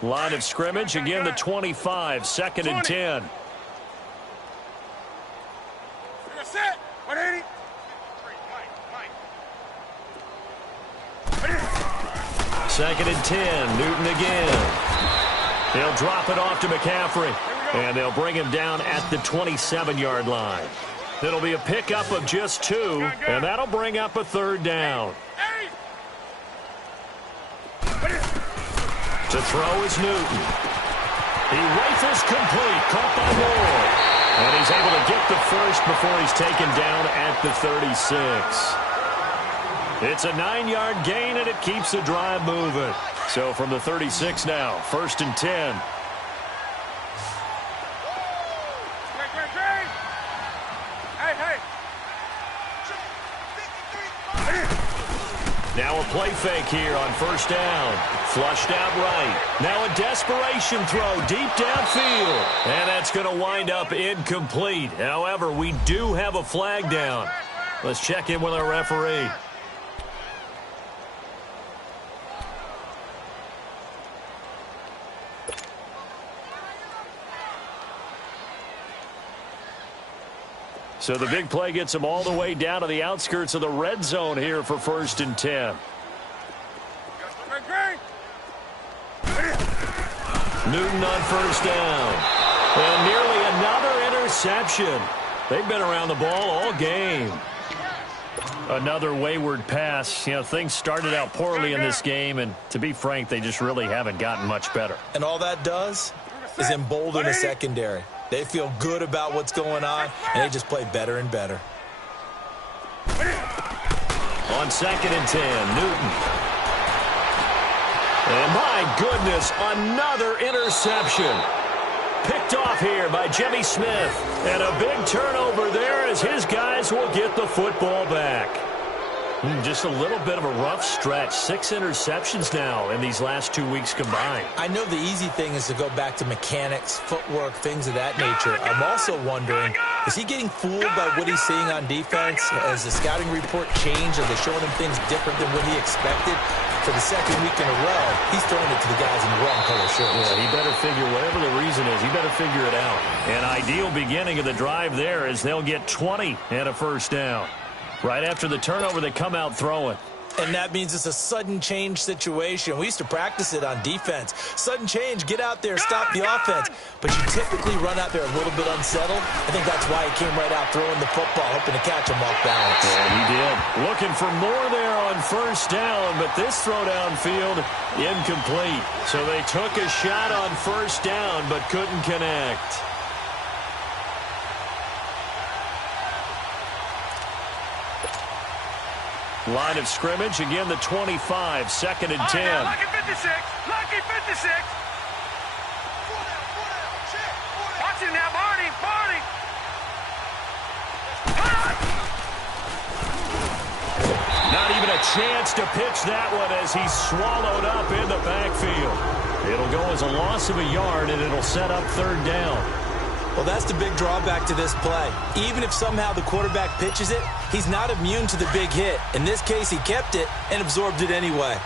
Line of scrimmage, again the 25, 2nd and 10. Set. 180. Second and 10, Newton again. They'll drop it off to McCaffrey, and they'll bring him down at the 27-yard line. It'll be a pickup of just 2, and that'll bring up a 3rd down. To throw is Newton. He rifles complete, caught by Moore. And he's able to get the first before he's taken down at the 36. It's a 9-yard gain, and it keeps the drive moving. So from the 36 now, 1st and 10. Now a play fake here on 1st down. Flushed out right. Now a desperation throw deep downfield. And that's going to wind up incomplete. However, we do have a flag down. Let's check in with our referee. So the big play gets him all the way down to the outskirts of the red zone here for 1st and 10. Newton on 1st down. And nearly another interception. They've been around the ball all game. Another wayward pass. You know, things started out poorly in this game, and to be frank, they just really haven't gotten much better. And all that does is embolden the secondary. They feel good about what's going on, and they just play better and better. On 2nd and 10, Newton. And my goodness, another interception. Picked off here by Jimmy Smith. And a big turnover there as his guys will get the football back. Just a little bit of a rough stretch. 6 interceptions now in these last 2 weeks combined. I know the easy thing is to go back to mechanics, footwork, things of that nature. I'm also wondering, is he getting fooled by what he's seeing on defense? Has the scouting report changed? Are they showing him things different than what he expected? For the 2nd week in a row, he's throwing it to the guys in the wrong color shirts. Yeah, he better figure, whatever the reason is, he better figure it out. An ideal beginning of the drive there as they'll get 20 and a 1st down. Right after the turnover, they come out throwing. And that means it's a sudden change situation. We used to practice it on defense. Sudden change, get out there, stop the offense. But you typically run out there a little bit unsettled. I think that's why he came right out throwing the football, hoping to catch him off balance. Yeah, he did. Looking for more there on 1st down, but this throw downfield, incomplete. So they took a shot on 1st down, but couldn't connect. Line of scrimmage, again the 25, 2nd and 10. Now, lucky 56, lucky 56. Watch it now, Barney, Barney. Not even a chance to pitch that one as he's swallowed up in the backfield. It'll go as a loss of a yard, and it'll set up third down. Well, that's the big drawback to this play. Even if somehow the quarterback pitches it, he's not immune to the big hit. In this case, he kept it and absorbed it anyway.